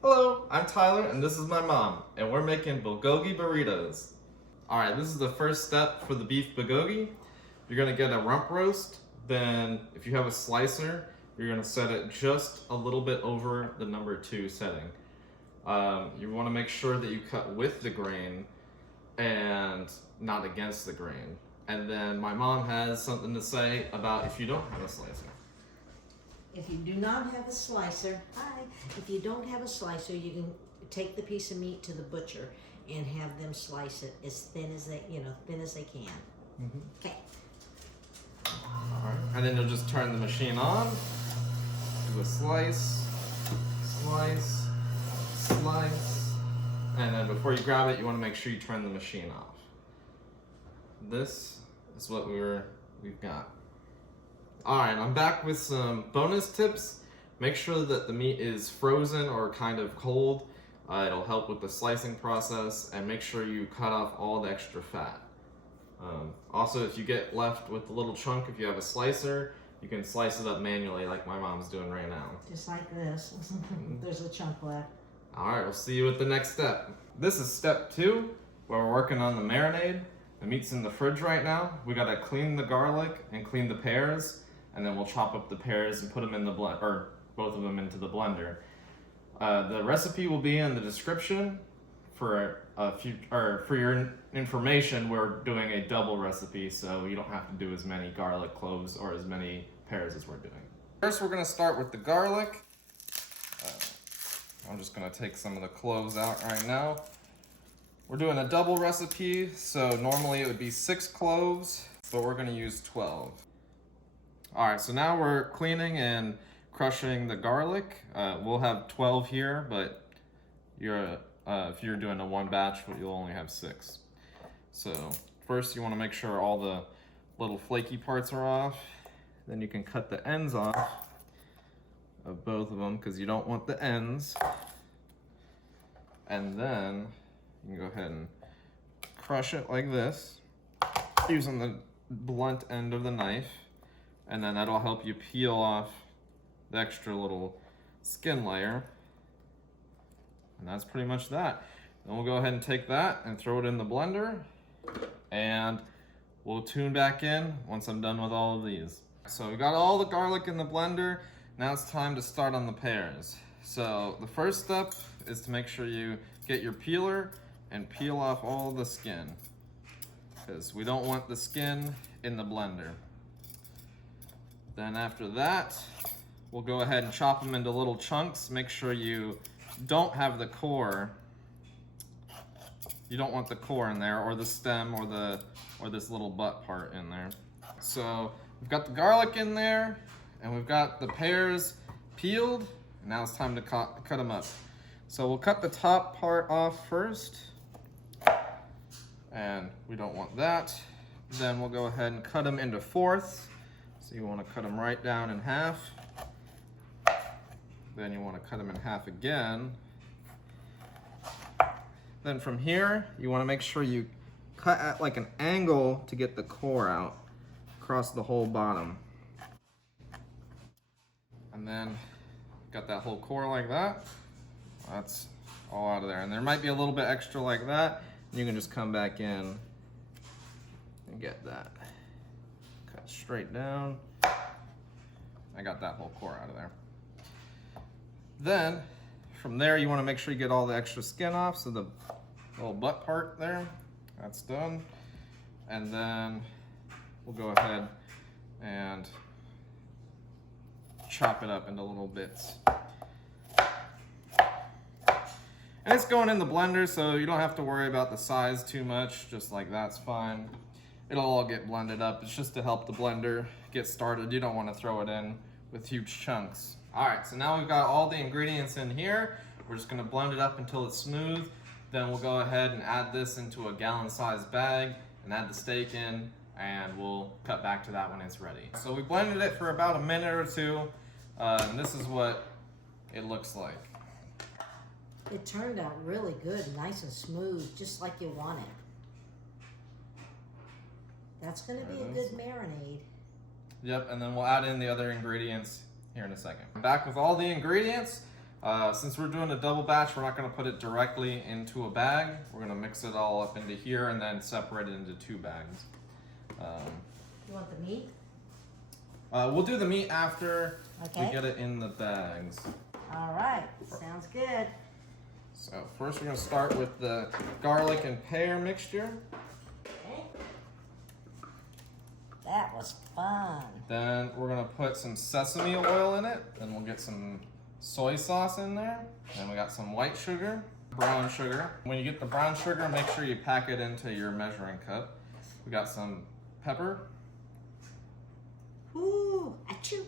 Hello, I'm Tyler and this is my mom, and we're making bulgogi burritos. Alright, this is the first step for the beef bulgogi. You're gonna get a rump roast, then if you have a slicer, you're gonna set it just a little bit over the number 2 setting. You wanna make sure that you cut with the grain and not against the grain. And then my mom has something to say about if you don't have a slicer. If you do not have a slicer, if you don't have a slicer, you can take the piece of meat to the butcher and have them slice it as thin as they, thin as they can. Okay. Alright, and then you'll just turn the machine on, do a slice, slice, slice, and then before you grab it, you want to make sure you turn the machine off. This is what we've got. Alright, I'm back with some bonus tips. Make sure that the meat is frozen or kind of cold. It'll help with the slicing process, and make sure you cut off all the extra fat. Also, if you get left with a little chunk, if you have a slicer, you can slice it up manually like my mom's doing right now. Just like this. There's a chunk left. Alright, we'll see you at the next step. This is step 2, where we're working on the marinade. The meat's in the fridge right now. We gotta clean the garlic and clean the pears, and then we'll chop up the pears and put them in the blend, or both of them into the blender. The recipe will be in the description. For your information, we're doing a double recipe, so you don't have to do as many garlic cloves or as many pears as we're doing. First, we're gonna start with the garlic. I'm just gonna take some of the cloves out right now. We're doing a double recipe, so normally it would be 6 cloves, but we're gonna use 12. All right, so now we're cleaning and crushing the garlic. We'll have 12 here, but if you're doing a 1 batch, you'll only have 6. So first you want to make sure all the little flaky parts are off. Then you can cut the ends off of both of them because you don't want the ends. And then you can go ahead and crush it like this using the blunt end of the knife. And then that'll help you peel off the extra little skin layer. And that's pretty much that. Then we'll go ahead and take that and throw it in the blender. And we'll tune back in once I'm done with all of these. So we got all the garlic in the blender. Now it's time to start on the pears. So the first step is to make sure you get your peeler and peel off all the skin, because we don't want the skin in the blender. Then after that, we'll go ahead and chop them into little chunks. Make sure you don't have the core. You don't want the core in there, or the stem, or this little butt part in there. So we've got the garlic in there, and we've got the pears peeled. And now it's time to cut them up. So we'll cut the top part off first, and we don't want that. Then we'll go ahead and cut them into 4ths. So you want to cut them right down in half. Then you want to cut them in half again. Then from here, you want to make sure you cut at like an angle to get the core out across the whole bottom. And then got that whole core like that. That's all out of there. And there might be a little bit extra like that. You can just come back in and get that. Cut straight down. I got that whole core out of there. Then, from there, you want to make sure you get all the extra skin off, so the little butt part there, that's done. And then we'll go ahead and chop it up into little bits. And it's going in the blender, so you don't have to worry about the size too much, just like that's fine. It'll all get blended up. It's just to help the blender get started. You don't want to throw it in with huge chunks. All right, so now we've got all the ingredients in here. We're just gonna blend it up until it's smooth. Then we'll go ahead and add this into a gallon-sized bag and add the steak in, and we'll cut back to that when it's ready. So we blended it for about a minute or 2, and this is what it looks like. It turned out really good, nice and smooth, just like you want it. That's gonna be a good marinade. Yep, and then we'll add in the other ingredients here in a second. I'm back with all the ingredients. Since we're doing a double batch, we're not going to put it directly into a bag. We're going to mix it all up into here and then separate it into 2 bags. You want the meat? We'll do the meat after Okay. we get it in the bags. All right, sounds good. So first we're going to start with the garlic and pear mixture. Okay. That was fun. Then we're going to put some sesame oil in it. Then we'll get some soy sauce in there. Then we got some white sugar, brown sugar. When you get the brown sugar, make sure you pack it into your measuring cup. We got some pepper. Ooh, achoo.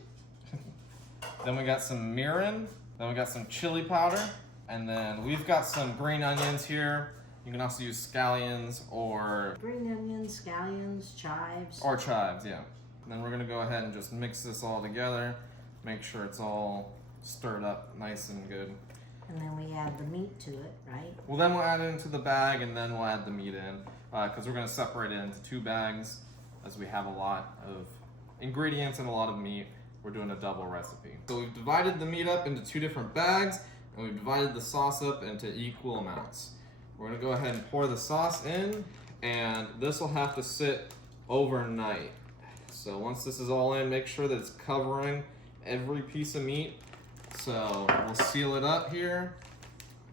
Then we got some mirin. Then we got some chili powder. And then we've got some green onions here. You can also use scallions or Green onions, scallions, chives. chives, yeah. And then we're gonna go ahead and just mix this all together. Make sure it's all stirred up nice and good. And then we add the meat to it, right? Well, then we'll add it into the bag and then we'll add the meat in. Because we're gonna separate it into 2 bags as we have a lot of ingredients and a lot of meat. We're doing a double recipe. So we've divided the meat up into 2 different bags and we've divided the sauce up into equal amounts. We're gonna go ahead and pour the sauce in, and this will have to sit overnight. So once this is all in, make sure that it's covering every piece of meat. So we'll seal it up here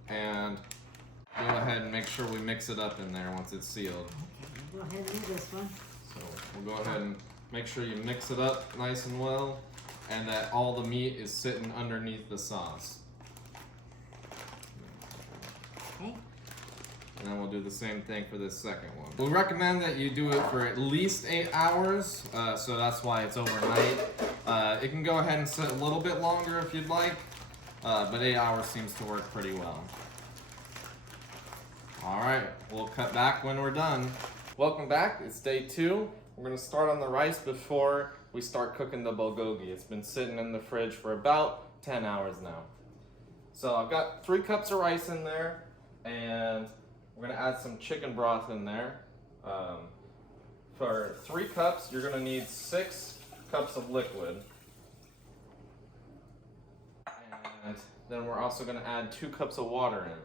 and go ahead and make sure we mix it up in there once it's sealed. Okay, we'll go ahead and do this one. So we'll go ahead and make sure you mix it up nice and well and that all the meat is sitting underneath the sauce. Okay. And then we'll do the same thing for this second one. We recommend that you do it for at least 8 hours, so that's why it's overnight. It can go ahead and sit a little bit longer if you'd like, but 8 hours seems to work pretty well. All right, we'll cut back when we're done. Welcome back, it's day 2. We're gonna start on the rice before we start cooking the bulgogi. It's been sitting in the fridge for about 10 hours now. So I've got 3 cups of rice in there, and we're gonna add some chicken broth in there. For 3 cups, you're gonna need 6 cups of liquid. And then we're also gonna add 2 cups of water in.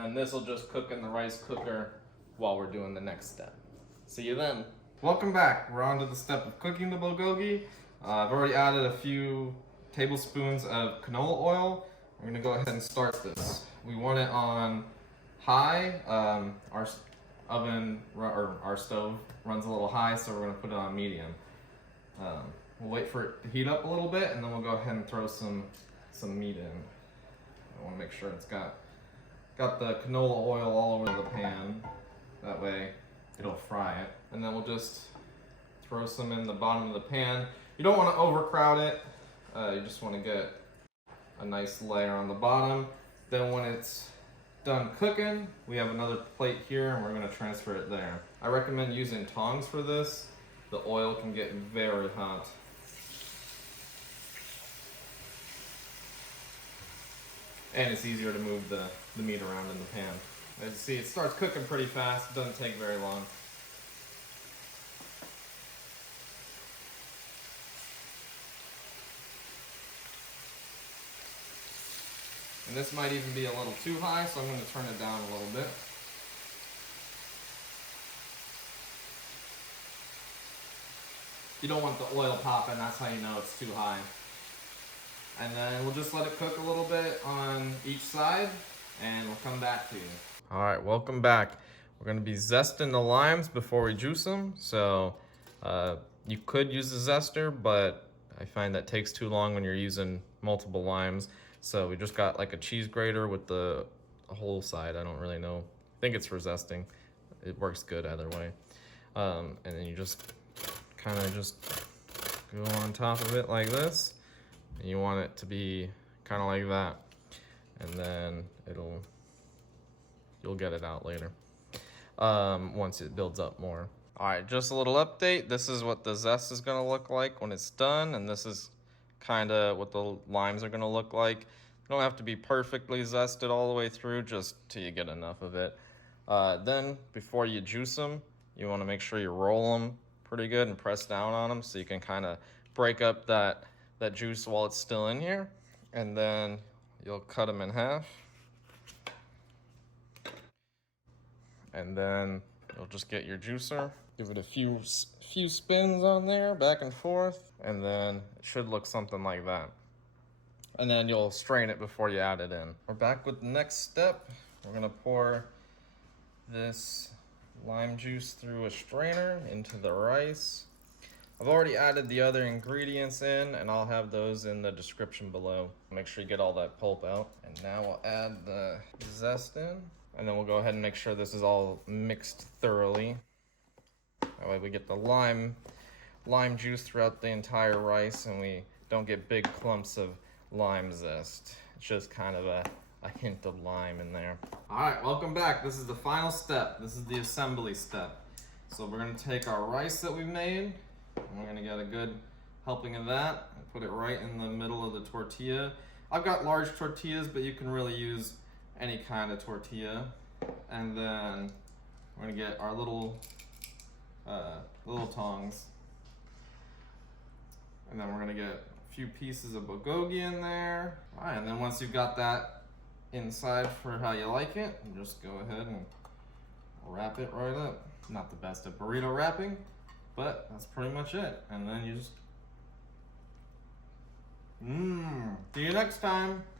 And this will just cook in the rice cooker while we're doing the next step. See you then. Welcome back. We're on to the step of cooking the bulgogi. I've already added a few tablespoons of canola oil. We're gonna go ahead and start this. We want it on high. Our oven or our stove runs a little high, so we're gonna put it on medium. We'll wait for it to heat up a little bit, and then we'll go ahead and throw some meat in. I want to make sure it's got the canola oil all over the pan. That way it'll fry it. And then we'll just throw some in the bottom of the pan. You don't want to overcrowd it. You just want to get a nice layer on the bottom. Then when it's done cooking, we have another plate here and we're going to transfer it there. I recommend using tongs for this. The oil can get very hot. And it's easier to move the meat around in the pan. As you see, it starts cooking pretty fast. It doesn't take very long. And this might even be a little too high, so I'm going to turn it down a little bit. You don't want the oil popping, that's how you know it's too high. And then we'll just let it cook a little bit on each side, and we'll come back to you. All right, welcome back. We're gonna be zesting the limes before we juice them. So you could use a zester, but I find that takes too long when you're using multiple limes. So we just got like a cheese grater with the whole side. I don't really know. I think it's for zesting. It works good either way. And then you just kind of just go on top of it like this. And you want it to be kind of like that. And then you'll get it out later once it builds up more. All right, just a little update. This is what the zest is gonna look like when it's done, and this is kind of what the limes are gonna look like. You don't have to be perfectly zested all the way through, just till you get enough of it. Then before you juice them, you wanna make sure you roll them pretty good and press down on them so you can kind of break up that that juice while it's still in here. And then you'll cut them in half. And then you'll just get your juicer, give it a few spins on there, back and forth, and then it should look something like that. And then you'll strain it before you add it in. We're back with the next step. We're gonna pour this lime juice through a strainer into the rice. I've already added the other ingredients in, and I'll have those in the description below. Make sure you get all that pulp out. And now we'll add the zest in, and then we'll go ahead and make sure this is all mixed thoroughly. That way we get the lime juice throughout the entire rice, and we don't get big clumps of lime zest. It's just kind of a hint of lime in there. All right, welcome back. This is the final step. This is the assembly step. So we're gonna take our rice that we made, and we're gonna get a good helping of that and put it right in the middle of the tortilla. I've got large tortillas, but you can really use any kind of tortilla. And then we're gonna get our little tongs. And then we're gonna get a few pieces of bulgogi in there. All right, and then once you've got that inside for how you like it, just go ahead and wrap it right up. Not the best at burrito wrapping, but that's pretty much it. And then you just, see you next time.